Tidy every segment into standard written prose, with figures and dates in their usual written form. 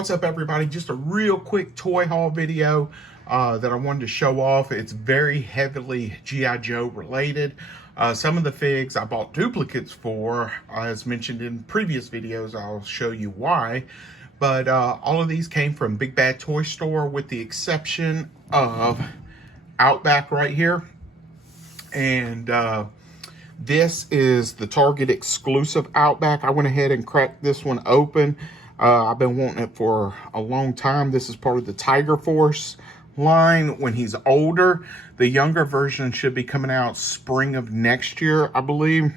What's up, everybody? Just a real quick toy haul video that I wanted to show off. It's very heavily G.I. Joe related. Some of the figs I bought duplicates for, as mentioned in previous videos. I'll show you why. But all of these came from Big Bad Toy Store, with the exception of Outback right here. And this is the Target exclusive Outback. I went ahead and cracked this one open. I've been wanting it for a long time. This is part of the Tiger Force line when he's older. The younger version should be coming out spring of next year, I believe.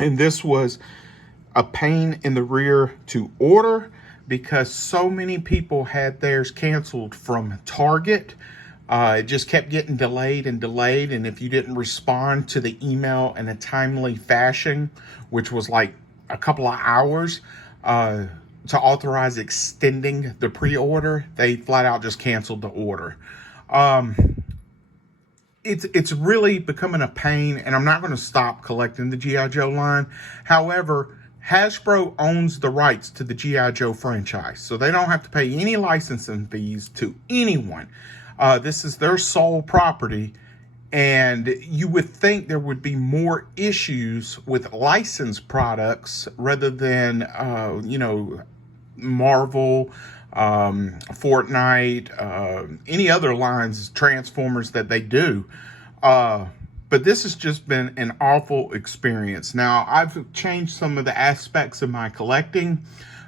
And this was a pain in the rear to order because so many people had theirs canceled from Target. It just kept getting delayed and delayed. And if you didn't respond to the email in a timely fashion, which was like a couple of hours, to authorize extending the pre-order, they flat out just canceled the order. It's really becoming a pain, and I'm not going to stop collecting the G.I. Joe line. However, Hasbro owns the rights to the G.I. Joe franchise, so they don't have to pay any licensing fees to anyone. This is their sole property, and you would think there would be more issues with licensed products rather than, Marvel, Fortnite, any other lines, Transformers that they do. But this has just been an awful experience. Now, I've changed some of the aspects of my collecting.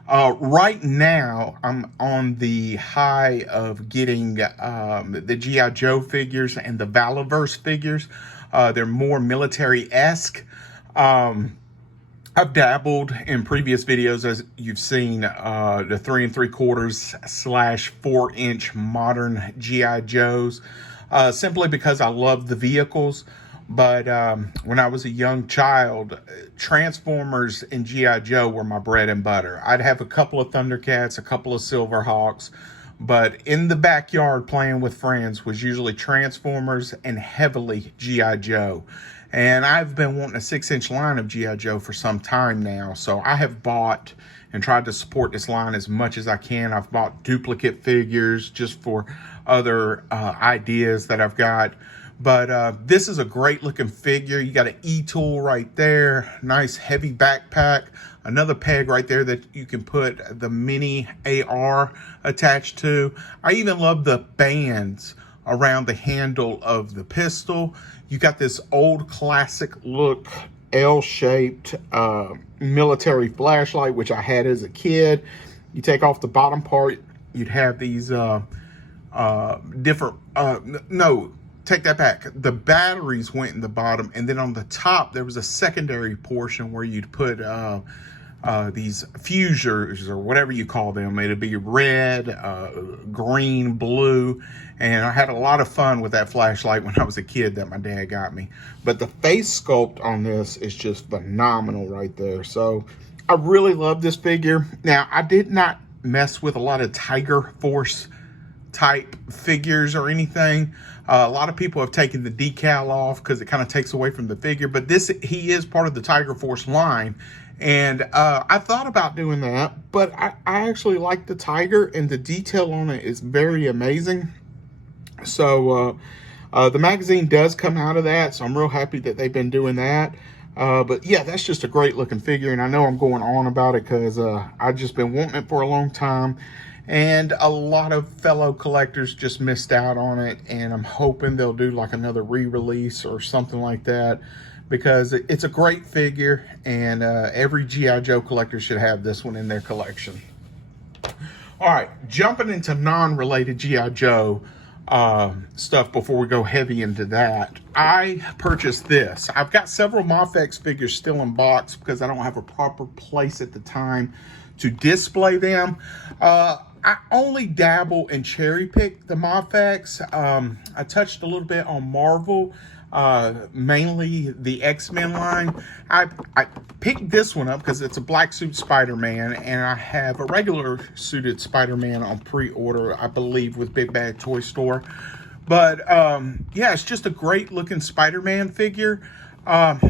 Right now, I'm on the high of getting the G.I. Joe figures and the Valaverse figures. They're more military-esque. I've dabbled in previous videos, as you've seen, the 3 3/4 / 4-inch modern G.I. Joes, simply because I love the vehicles. But when I was a young child, Transformers and G.I. Joe were my bread and butter. I'd have a couple of Thundercats, a couple of Silverhawks, but in the backyard playing with friends was usually Transformers and heavily G.I. Joe. And I've been wanting a 6-inch line of G.I. Joe for some time now. So I have bought and tried to support this line as much as I can. I've bought duplicate figures just for other ideas that I've got. But this is a great looking figure. You got an E-tool right there. Nice heavy backpack. Another peg right there that you can put the mini AR attached to. I even love the bands around the handle of the pistol. You got this old classic look L-shaped military flashlight, which I had as a kid. You take off the bottom part, you'd have these take that back. The batteries went in the bottom, and then on the top there was a secondary portion where you'd put these fusers, or whatever you call them. It'd be red, green, blue, and I had a lot of fun with that flashlight when I was a kid that my dad got me. But the face sculpt on this is just phenomenal right there. So I really love this figure. Now, I did not mess with a lot of Tiger Force type figures or anything. A lot of people have taken the decal off because it kind of takes away from the figure, but he is part of the Tiger Force line. And I thought about doing that, but I actually like the Tiger, and the detail on it is very amazing. So the magazine does come out of that, so I'm real happy that they've been doing that. But yeah, that's just a great looking figure, and I know I'm going on about it because I've just been wanting it for a long time. And a lot of fellow collectors just missed out on it, and I'm hoping they'll do like another re-release or something like that, because it's a great figure, and every G.I. Joe collector should have this one in their collection. All right, jumping into non-related G.I. Joe stuff before we go heavy into that. I purchased this. I've got several Mafex figures still in box because I don't have a proper place at the time to display them. I only dabble and cherry pick the Mafex. I touched a little bit on Marvel, mainly the X-Men line. I picked this one up because it's a black suit Spider-Man, and I have a regular suited Spider-Man on pre-order, I believe, with Big Bad Toy Store. But yeah, it's just a great looking Spider-Man figure. I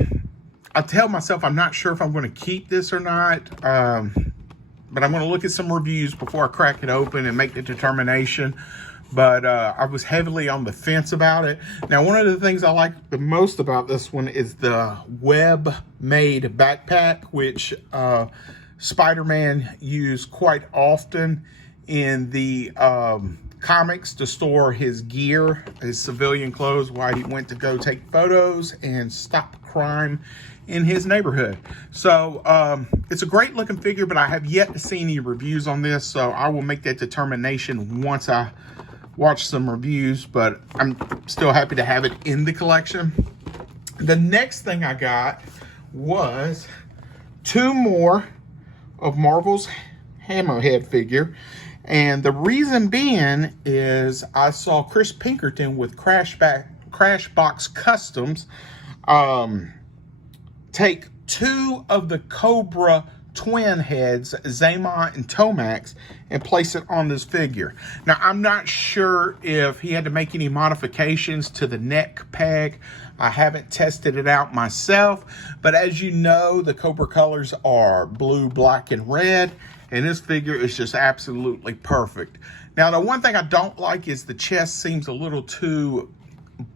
tell myself I'm not sure if I'm going to keep this or not. but I'm going to look at some reviews before I crack it open and make the determination. But I was heavily on the fence about it. Now, one of the things I like the most about this one is the web-made backpack, which Spider-Man used quite often in the comics to store his gear, his civilian clothes, while he went to go take photos and stop crime in his neighborhood. So it's a great looking figure, but I have yet to see any reviews on this, so I will make that determination once I watch some reviews, but I'm still happy to have it in the collection. The next thing I got was 2 more of Marvel's Hammerhead figure. And the reason being is I saw Chris Pinkerton with Crashbox Customs take 2 of the Cobra twin heads, Xamot and Tomax, and place it on this figure. Now, I'm not sure if he had to make any modifications to the neck peg. I haven't tested it out myself, but as you know, the Cobra colors are blue, black, and red, and this figure is just absolutely perfect. Now, the one thing I don't like is the chest seems a little too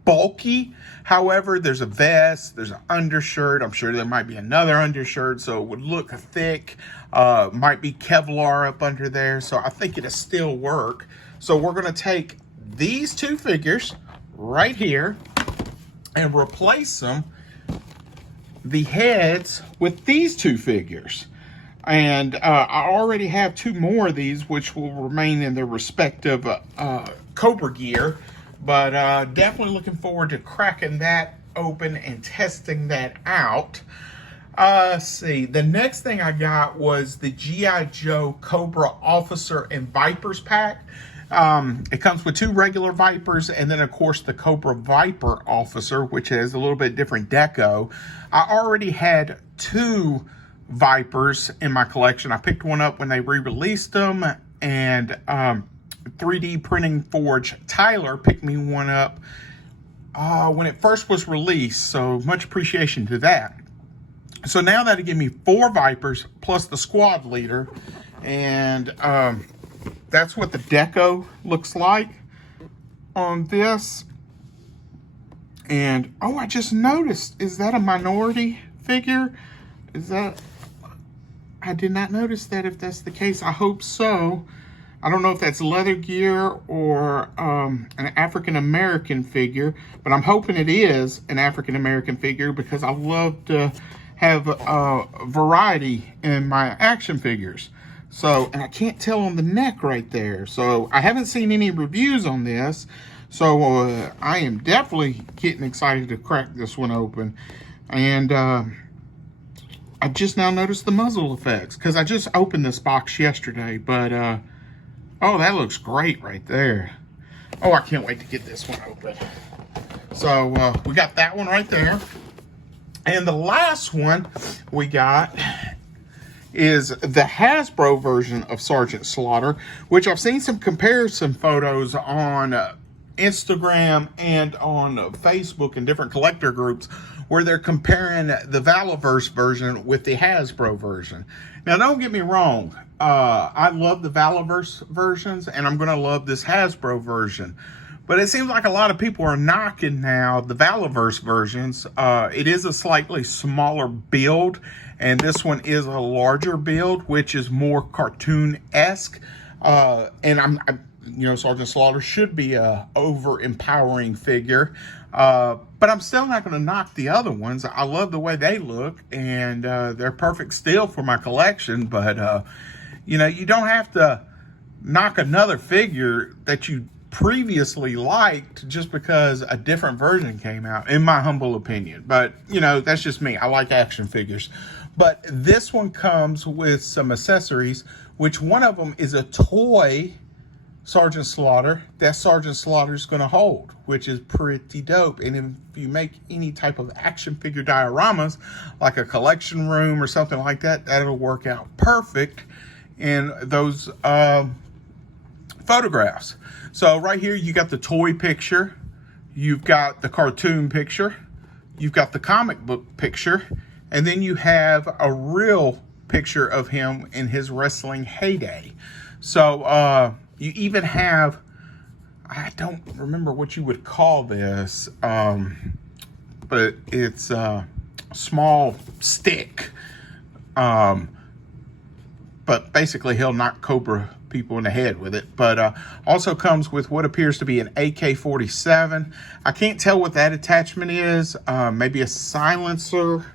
bulky. However, there's a vest, there's an undershirt. I'm sure there might be another undershirt, so it would look thick. Might be Kevlar up under there, so I think it'll still work. So we're going to take these 2 figures right here and replace them, the heads, with these 2 figures. And I already have 2 more of these, which will remain in their respective Cobra gear. But definitely looking forward to cracking that open and testing that out. Let's see. The next thing I got was the G.I. Joe Cobra Officer and Vipers pack. It comes with 2 regular Vipers and then, of course, the Cobra Viper Officer, which has a little bit different deco. I already had 2 Vipers in my collection. I picked one up when they re-released them, and 3D Printing Forge Tyler picked me one up when it first was released, so much appreciation to that. So now that'll give me 4 Vipers plus the squad leader, and that's what the deco looks like on this. And oh, I just noticed, is that a minority figure? Is that, I did not notice that. If that's the case, I hope so. I don't know if that's leather gear or an African-American figure, but I'm hoping it is an African-American figure because I love to have variety in my action figures. So, and I can't tell on the neck right there. So I haven't seen any reviews on this. So I am definitely getting excited to crack this one open. And I just now noticed the muzzle effects because I just opened this box yesterday, but oh, that looks great right there. Oh, I can't wait to get this one open. So we got that one right there. And the last one we got is the Hasbro version of Sergeant Slaughter, which I've seen some comparison photos on Instagram and on Facebook and different collector groups where they're comparing the Valaverse version with the Hasbro version. Now, don't get me wrong. I love the Valaverse versions, and I'm going to love this Hasbro version. But it seems like a lot of people are knocking now the Valaverse versions. It is a slightly smaller build, and this one is a larger build, which is more cartoon-esque. And you know, Sergeant Slaughter should be a over-empowering figure. But I'm still not going to knock the other ones. I love the way they look, and they're perfect still for my collection. But, you know, you don't have to knock another figure that you previously liked just because a different version came out, in my humble opinion. But, you know, that's just me. I like action figures. But this one comes with some accessories, which one of them is a toy Sergeant Slaughter that Sergeant Slaughter is going to hold, which is pretty dope. And if you make any type of action figure dioramas, like a collection room or something like that, that'll work out perfect in those photographs. So right here, you got the toy picture, you've got the cartoon picture, you've got the comic book picture, and then you have a real picture of him in his wrestling heyday. So you even have, I don't remember what you would call this, but it's a small stick. But basically he'll knock Cobra people in the head with it. But also comes with what appears to be an AK-47. I can't tell what that attachment is. Maybe a silencer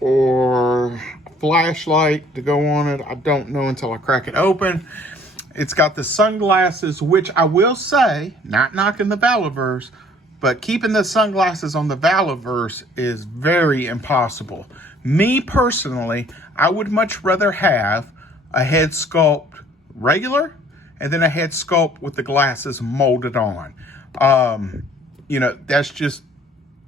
or flashlight to go on it. I don't know until I crack it open. It's got the sunglasses, which I will say, not knocking the Valaverse, but keeping the sunglasses on the Valaverse is very impossible. Me personally, I would much rather have a head sculpt regular and then a head sculpt with the glasses molded on. You know, that's just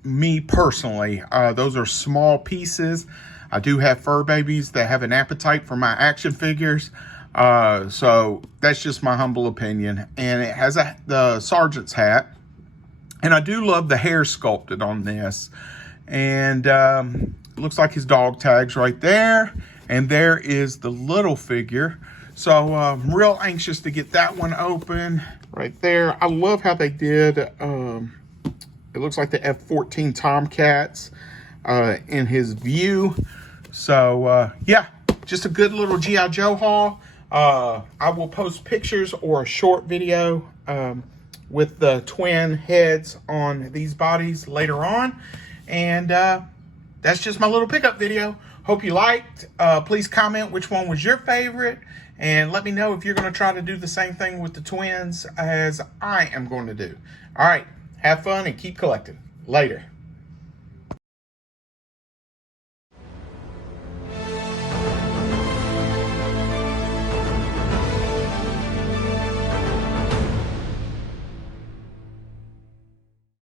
me personally. Those are small pieces. I do have fur babies that have an appetite for my action figures. So that's just my humble opinion. And it has the sergeant's hat. And I do love the hair sculpted on this. And it looks like his dog tag's right there. And there is the little figure. So I'm real anxious to get that one open right there. I love how they did, it looks like the F-14 Tomcats in his view. So yeah, just a good little G.I. Joe haul. I will post pictures or a short video with the twin heads on these bodies later on. And that's just my little pickup video. Hope you liked. Please comment which one was your favorite. And let me know if you're going to try to do the same thing with the twins as I am going to do. All right. Have fun and keep collecting. Later.